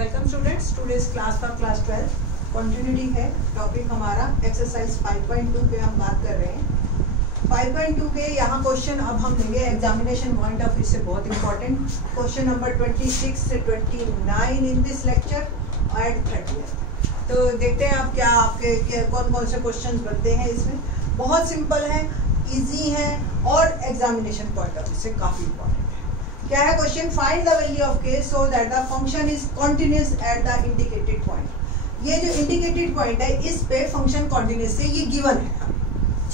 Welcome students, today's class for class 12 continuity है। Topic हमारा exercise 5.2 पे हम बात कर रहे हैं। 5.2 के यहाँ क्वेश्चन अब हम लेंगे एग्जामिनेशन पॉइंट ऑफ व्यू से बहुत इंपॉर्टेंट क्वेश्चन नंबर 26 से 29 इन दिस लेक्चर एंड 30। तो देखते हैं आप क्या आपके कौन कौन से क्वेश्चन बनते हैं। इसमें बहुत सिंपल है, इजी है और एग्जामिनेशन पॉइंट ऑफ व्यू से काफी इंपॉर्टेंट है। क्या है question? Find the value of k so that the function is continuous at the indicated point. ये जो इंडिकेटेड पॉइंट है इस पे फंक्शन कॉन्टिन्यूअस है, ये गिवन है,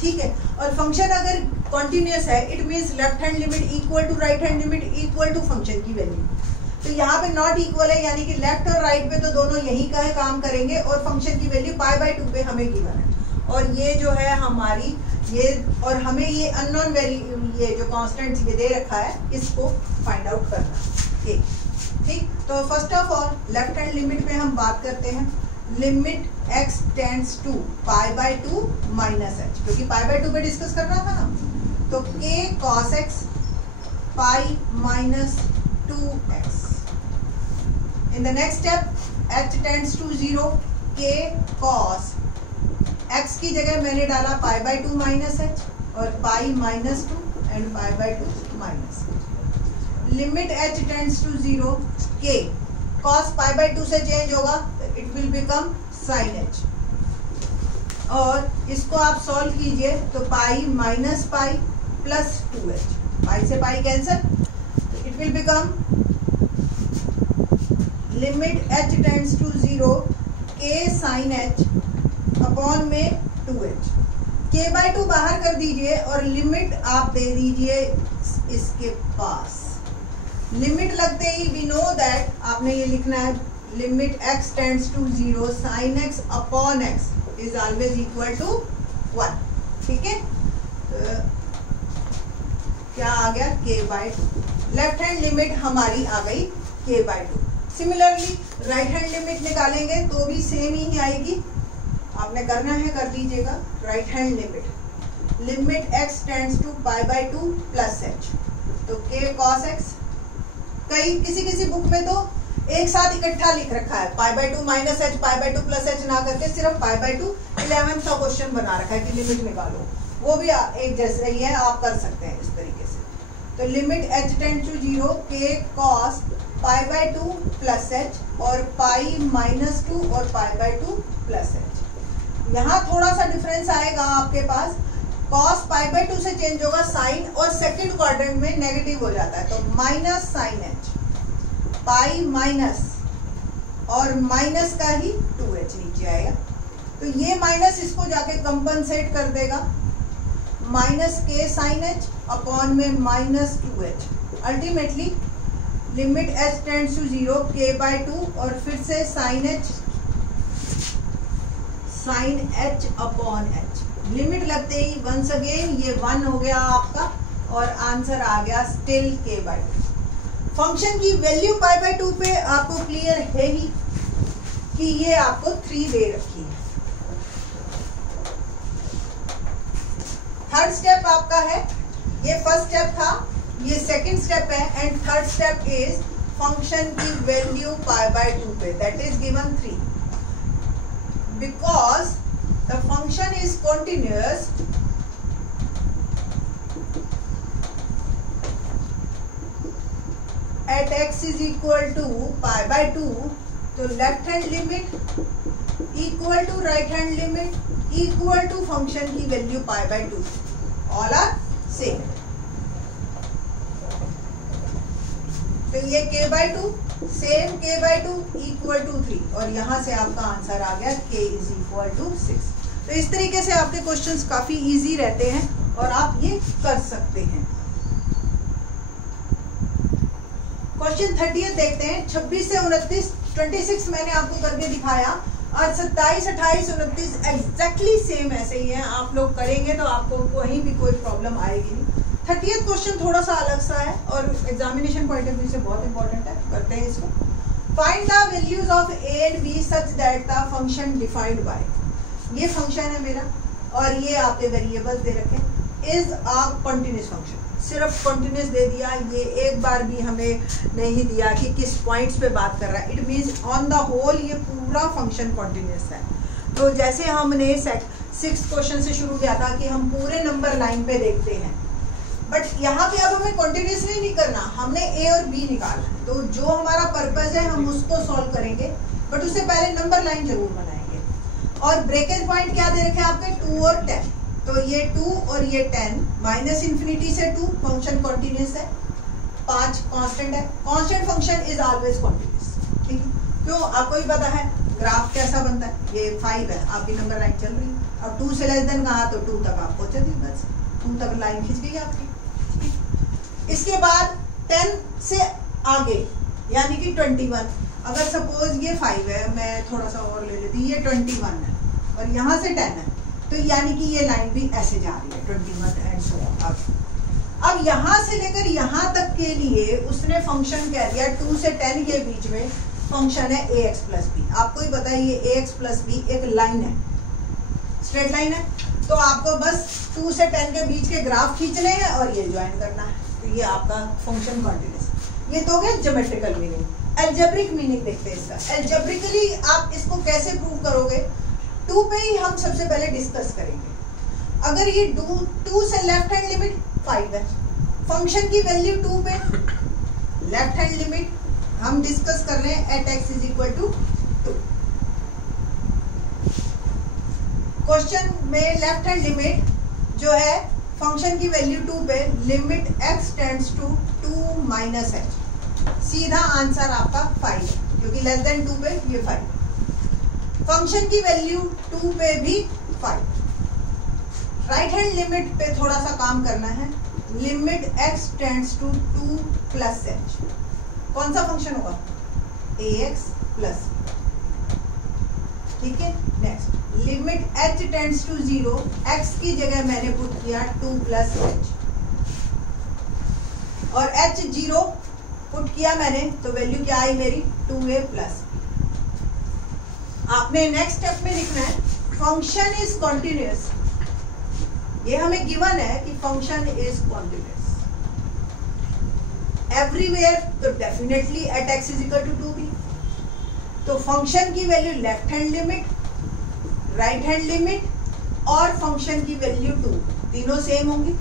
ठीक है। और फंक्शन अगर कॉन्टिन्यूअस है it means left hand limit equal to right hand limit equal to function की वैल्यू। तो यहाँ पे नॉट इक्वल है, यानी कि लेफ्ट और राइट पे तो दोनों यही का है काम करेंगे और फंक्शन की वैल्यू π/2 पे हमें गिवन है। और ये जो है हमारी ये और हमें ये अननोन वैल्यू, ये जो कांस्टेंट ये दे रखा है, इसको फाइंड आउट करना है, ठीक। तो first of all left hand limit पे हम बात करते हैं। Limit x tends to π/2 minus h, क्योंकि π/2 पे डिस्कस करना था ना। तो k cos x pi minus 2x। In the next step h tends to 0, k cos x की जगह मैंने डाला π/2 माइनस h और pi minus 2 and π/2 minus h। Limit h tends to 0, k cos π/2 से चेंज होगा, it will become sin h। और इसको आप सॉल्व कीजिए तो pi minus pi plus 2h, pi से pi cancel, it will become limit h tends to 0, k sin h upon में 2h। k/2 बाहर कर दीजिए और लिमिट आप दे दीजिए इसके पास। लिमिट लगते ही वी नो दैट आपने ये लिखना है limit x tends to 0 sin x upon x is always equal to 1, ठीक है। क्या आ गया? k/2। लेफ्ट हैंड लिमिट हमारी आ गई k/2। Similarly right hand limit निकालेंगे तो भी सेम ही आएगी। आपने करना है कर दीजिएगा। Right hand limit x tends to π/2 plus h, तो k cos x। किसी बुक में तो एक साथ इकट्ठा लिख रखा है, π/2 माइनस h π/2 प्लस h ना करके सिर्फ π/2 11th का क्वेश्चन बना रखा है कि लिमिट निकालो। वो भी एक जैसा ही है, आप कर सकते हैं इस तरीके से। तो limit h tends to 0, k cos π/2 plus h और पाई माइनस 2 और π/2 प्लस h। यहाँ थोड़ा सा डिफरेंस आएगा आपके पास, cos π/2 से चेंज होगा साइन और सेकंड क्वाड्रेंट में नेगेटिव हो जाता है, तो minus sine h, pi minus और माइनस का ही 2h नीचे आएगा। तो ये माइनस इसको जाके कंपनसेट कर देगा, minus k sine h upon में minus 2h। Ultimately limit h tends to 0, k/2 और फिर से sine h upon h। Limit लगते ही वंस अगेन ये 1 हो गया आपका और आंसर आ गया स्टिल k/2। फंक्शन की वैल्यू π/2 पे आपको क्लियर है ही कि ये आपको 3 दे रखी है। थर्ड स्टेप आपका है, ये फर्स्ट स्टेप था, ये सेकंड स्टेप है and third step is function की वैल्यू π/2 पे, that is given 3। Because the function is continuous at x is equal to π/2, तो left hand limit equal to right hand limit equal to function की value π/2, all are same. तो ये k/2 same k/2 equal to 3 और यहाँ से आपका answer आ गया k is equal to 6। तो इस तरीके से आपके क्वेश्चंस काफी इजी रहते हैं और आप ये कर सकते हैं। क्वेश्चन 30 देखते हैं। 26 से 29, 26 मैंने आपको करके दिखाया और 27, 28, 29 एग्जैक्टली सेम ऐसे ही है। आप लोग करेंगे तो आपको कहीं भी कोई प्रॉब्लम आएगी नहीं। 30th क्वेश्चन थोड़ा सा अलग सा है और एग्जामिनेशन पॉइंट ऑफ व्यू से बहुत इंपॉर्टेंट है, करते हैं इसको। Find the values of a and b such that the function defined by, ये फंक्शन है मेरा और ये आपके वेरिएबल्स दे रखे, इज अ कंटिन्यूअस फंक्शन। सिर्फ कंटिन्यूस दे दिया, ये एक बार भी हमें नहीं दिया कि किस पॉइंट्स पे बात कर रहा है। It means on the whole ये पूरा फंक्शन कंटिन्यूस है। तो जैसे हमने 6th क्वेश्चन से शुरू किया था कि हम पूरे नंबर लाइन पे देखते हैं, बट यहाँ पे अब हमें कंटिन्यूसली नहीं करना, हमने ए और बी निकालना है। तो जो हमारा पर्पस है हम उसको सॉल्व करेंगे, बट उससे पहले नंबर लाइन जरूर बनाएंगे। और ब्रेकेज पॉइंट क्या दे रखे हैं आपके 2 और 10, तो ये 2 और ये 10, माइनस इन्फिनिटी से 2, फंक्शन कॉन्टिन्यूस है। 5 कांस्टेंट है, constant function is always continuous, ठीक है। क्यों, आपको भी पता है ग्राफ कैसा बनता है, ये 5 है, आपकी नंबर लाइन चल रही है। अब 2 से लेस देन कहा तो 2 तक आप पहुंचे थे, बस 2 तक लाइन खिंच गई आपकी। इसके बाद 10 से आगे यानी कि 21, अगर सपोज ये 5 है, मैं थोड़ा सा और ले लेती, ये 21 है और यहाँ से 10 है, तो यानी कि ये लाइन भी ऐसे जा रही है 21 एंड सो ऑन। अब यहाँ से लेकर यहाँ तक के लिए उसने फंक्शन कह दिया 2 से 10 के बीच में फंक्शन है ax प्लस बी। आपको ही पता है ये ax प्लस बी एक लाइन है, स्ट्रेट लाइन है। तो आपको बस 2 से 10 के बीच के ग्राफ खींचने हैं और ये ज्वाइन करना है, तो ये आपका फंक्शन कॉन्टिन्यूस। ये तो हो गया ज्योमेट्रिकल मीनिंग। एल्जेब्रिक मीनिंग देखते हैं इसका। एल्जेब्रिकली आप इसको कैसे प्रूव करोगे, 2 पे ही हम सबसे पहले डिस्कस करेंगे। अगर ये 2 से लेफ्ट हैंड लिमिट 5 है, फंक्शन की वैल्यू 2 पे, लेफ्ट हैंड लिमिट हम डिस्कस कर रहे हैं at x is equal to 2। Question में लेफ्ट हैंड लिमिट जो है फंक्शन की वैल्यू 2 पे, limit x tends to 2 minus h, सीधा आंसर आपका 5 है, क्योंकि लेस देन 2 पे ये 5। फंक्शन की वैल्यू 2 पे भी 5। राइट हैंड लिमिट पे थोड़ा सा काम करना है, limit x tends to 2 plus h। कौन सा फंक्शन होगा, ax प्लस, ठीक है। Next limit h tends to 0, x की जगह मैंने पुट किया 2 प्लस h, और h 0 पुट किया मैंने, तो वैल्यू क्या आई मेरी 2a प्लस। आपने नेक्स्ट स्टेप में लिखना है फंक्शन इज कॉन्टिन्यूस। ये हमें गिवन है कि फंक्शन इज कॉन्टिन्यूस एवरीवेयर, तो definitely at x is equal to 2b। तो फंक्शन की value left hand limit, right hand limit और फंक्शन की वैल्यू 2 तीनों सेम होंगी।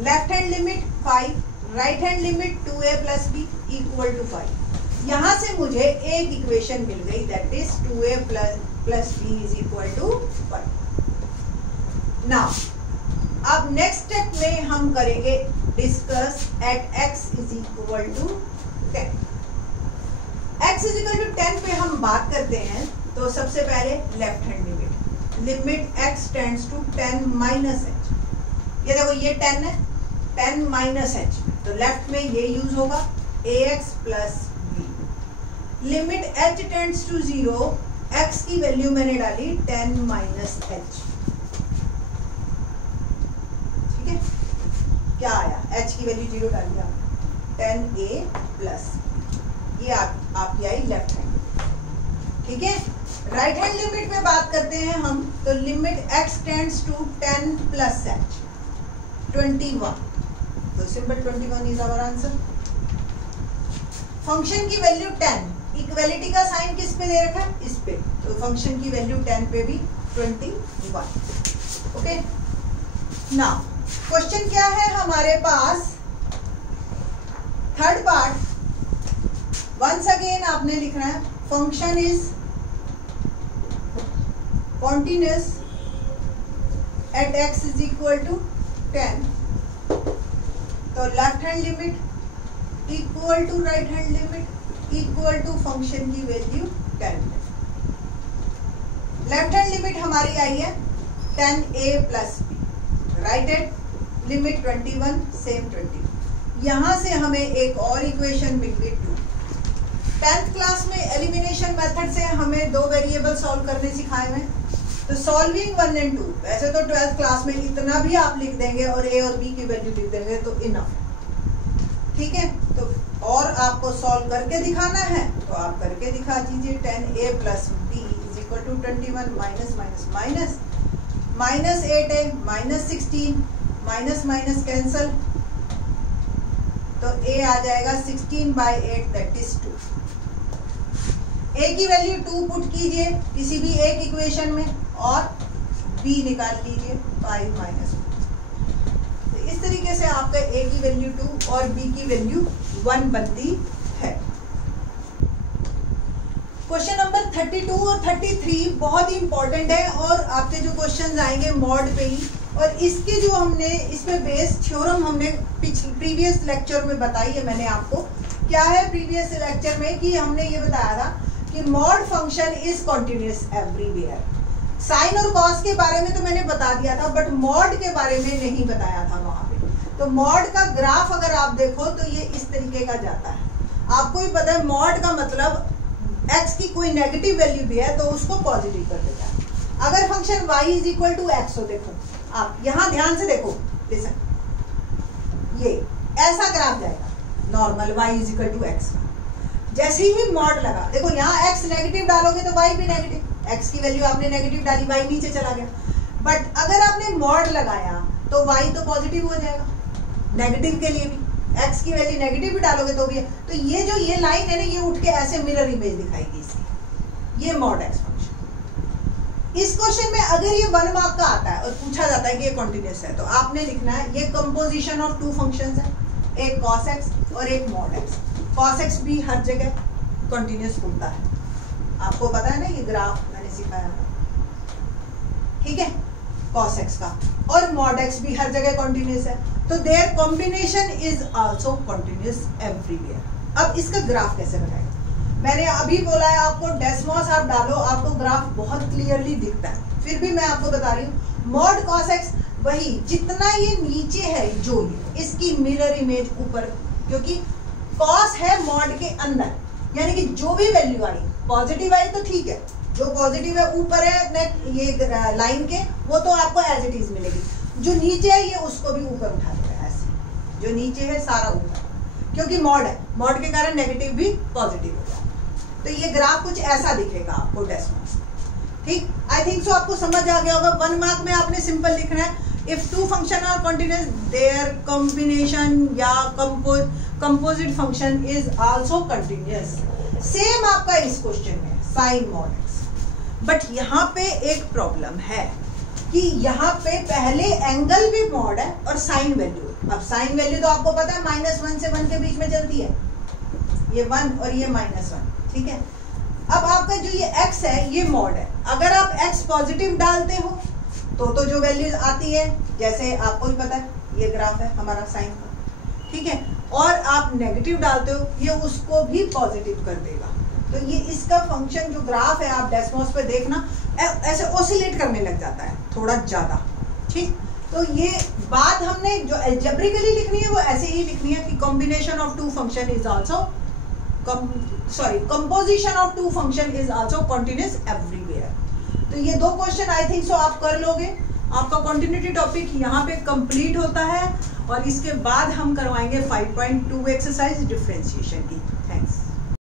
Left hand limit 5, right hand limit 2a plus b equal to 5। यहां से मुझे एक इक्वेशन मिल गई, that is 2a plus b is equal to 5। Now अब नेक्स्ट स्टेप में हम करेंगे discuss at x is equal to 10। x is equal to 10 पे हम बात करते हैं, तो सबसे पहले left hand limit, limit x tends to 10 minus h। ये देखो ये 10 है, 10 माइनस h, तो लेफ्ट में ये यूज होगा ax plus b। Limit h tends to 0, x की वैल्यू मैंने डाली 10 माइनस h, ठीक है। क्या आया, h की वैल्यू 0 डाल दिया, 10a प्लस, ये आपकी आई लेफ्ट हैंड, ठीक है। राइट हैंड लिमिट में बात करते हैं हम, तो limit x tends to 10 plus h 21, तो simple 21 is our answer. Function की वैल्यू 10, इक्वलिटी का साइन किस पे दे रखा है, इस पे, तो फंक्शन की वैल्यू 10 पे भी 21। ओके, नाउ क्वेश्चन क्या है हमारे पास, थर्ड पार्ट। वंस अगेन आपने लिखना है function is continuous at x is equal to 10, तो left hand limit equal to right hand limit equal to function की वैल्यू 10। लेफ्ट हैंड लिमिट हमारी आई है 10a plus b, right hand limit 21, same 20। यहां से हमें एक और इक्वेशन मिल गई 2। 10th क्लास में एलिमिनेशन मेथड से हमें 2 वेरिएबल सॉल्व करने सिखाए हुए, तो सॉल्विंग 1 एंड 2, वैसे तो 12th क्लास में इतना भी आप लिख देंगे और a और b की वैल्यू लिख देंगे तो इनफ, ठीक है। तो और आपको सॉल्व करके दिखाना है तो आप करके दिखा दीजिए। 10a plus b is equal to 21 minus minus minus, minus 8 है, माइनस 16, माइनस माइनस कैंसल, तो a आ जाएगा 16/8 दैट इज 2। a की वैल्यू 2 पुट कीजिए किसी भी एक इक्वेशन में और b निकाल लीजिए 5 - 1। तो इस तरीके से आपका a की वैल्यू 2 और b की वैल्यू 1 बनती है। क्वेश्चन नंबर 32 और 33 बहुत ही इंपॉर्टेंट है और आपके जो क्वेश्चंस आएंगे मॉड पे ही, और इसके जो हमने इस पे बेस्ड थ्योरम हमने प्रीवियस लेक्चर में बताई है। मैंने आपको क्या है प्रीवियस लेक्चर में कि हमने ये बताया था कि mod function is continuous everywhere. Sine और कॉस के बारे में तो मैंने बता दिया था, बट मॉड के बारे में नहीं बताया था वहां पे। तो मॉड का ग्राफ अगर आप देखो तो ये इस तरीके का जाता है। आपको ही पता है मॉड का मतलब x की कोई नेगेटिव वैल्यू भी है तो उसको पॉजिटिव कर देता है। अगर function y is equal to x हो, देखो आप यहाँ ध्यान से देखो, लिसन, ये ऐसा ग्राफ जाएगा normal y is equal to x। जैसे ही मॉड लगा, देखो यहाँ x नेगेटिव डालोगे तो y भी नेगेटिव, x की वैल्यू आपने नेगेटिव डाली, y नीचे चला गया। बट अगर आपने मॉड लगाया तो y तो पॉजिटिव हो जाएगा, नेगेटिव के लिए भी x की वैल्यू नेगेटिव भी डालोगे तो भी है। तो ये जो ये लाइन है ना, ये उठ के ऐसे मिरर इमेज दिखाएगी इसकी, ये मॉड x फंक्शन। इस क्वेश्चन में अगर ये 1 मार्क का आता है और पूछा जाता है कि ये कॉन्टिन्यूअस है, तो आपने लिखना है ये कंपोजिशन ऑफ 2 फंक्शंस है, एक cos x और एक mod x। cos x भी हर जगह कॉन्टिन्यूअस होता है, आपको पता है ना, ये ग्राफ मैंने सिखाया था, ठीक है, cos x का, और mod x भी हर जगह कॉन्टिन्यूअस है। तो there combination is also continuous everywhere. अब इसका ग्राफ कैसे बनाएगा? मैंने अभी बोला है आपको, डेस्मोस आप डालो आपको ग्राफ बहुत क्लियरली दिखता है, फिर भी मैं आपको बता रही हूँ मॉड cos x वही जितना ये नीचे है, जो इसकी मिरर इमेज ऊपर, क्योंकि cos है मॉड के अंदर, यानी कि जो भी वैल्यू आई पॉजिटिव आई तो ठीक है, जो पॉजिटिव है ऊपर है ये लाइन के, वो तो आपको एज इट इज मिलेगी। जो नीचे है ये उसको भी ऊपर उठा देगा, ऐसे जो नीचे है सारा ऊपर, क्योंकि मॉड है, मॉड के कारण नेगेटिव भी पॉजिटिव हो जाएगा। तो ये ग्राफ कुछ ऐसा दिखेगा आपको डेस्मोस, ठीक। आई थिंक सो आपको समझ आ गया होगा। 1 मार्क में आपने सिंपल लिखना है, if 2 function are continuous their combination या composite function is also continuous. Same आपका इस क्वेश्चन में साइन मॉड x, बट यहाँ पे एक प्रॉब्लम है कि यहाँ पे पहले एंगल भी मॉड है और साइन वैल्यू। अब साइन वैल्यू तो आपको पता है -1 से 1 के बीच में चलती है, ये 1 और ये -1, ठीक है। अब आपका जो ये x है ये मॉड है, अगर आप x पॉजिटिव डालते हो तो जो वैल्यूज आती है, जैसे आपको भी पता है ये ग्राफ है हमारा साइन का, ठीक है, और आप नेगेटिव डालते हो ये उसको भी पॉजिटिव कर देगा। तो ये इसका फंक्शन जो ग्राफ है आप डेस्मोस पे देखना ऐसे ऑसिलेट करने लग जाता है थोड़ा ज्यादा, ठीक। तो ये बात हमने जो अलजेब्रिकली लिखनी है वो ऐसे ही लिखनी है कि combination of 2 function is also composition of 2 function is also continuous everywhere. तो ये 2 क्वेश्चन आई थिंक सो आप कर लोगे, आपका कॉन्टिन्यूटी टॉपिक यहाँ पे कंप्लीट होता है, और इसके बाद हम करवाएंगे 5.2 एक्सरसाइज डिफरेंशिएशन की। थैंक्स।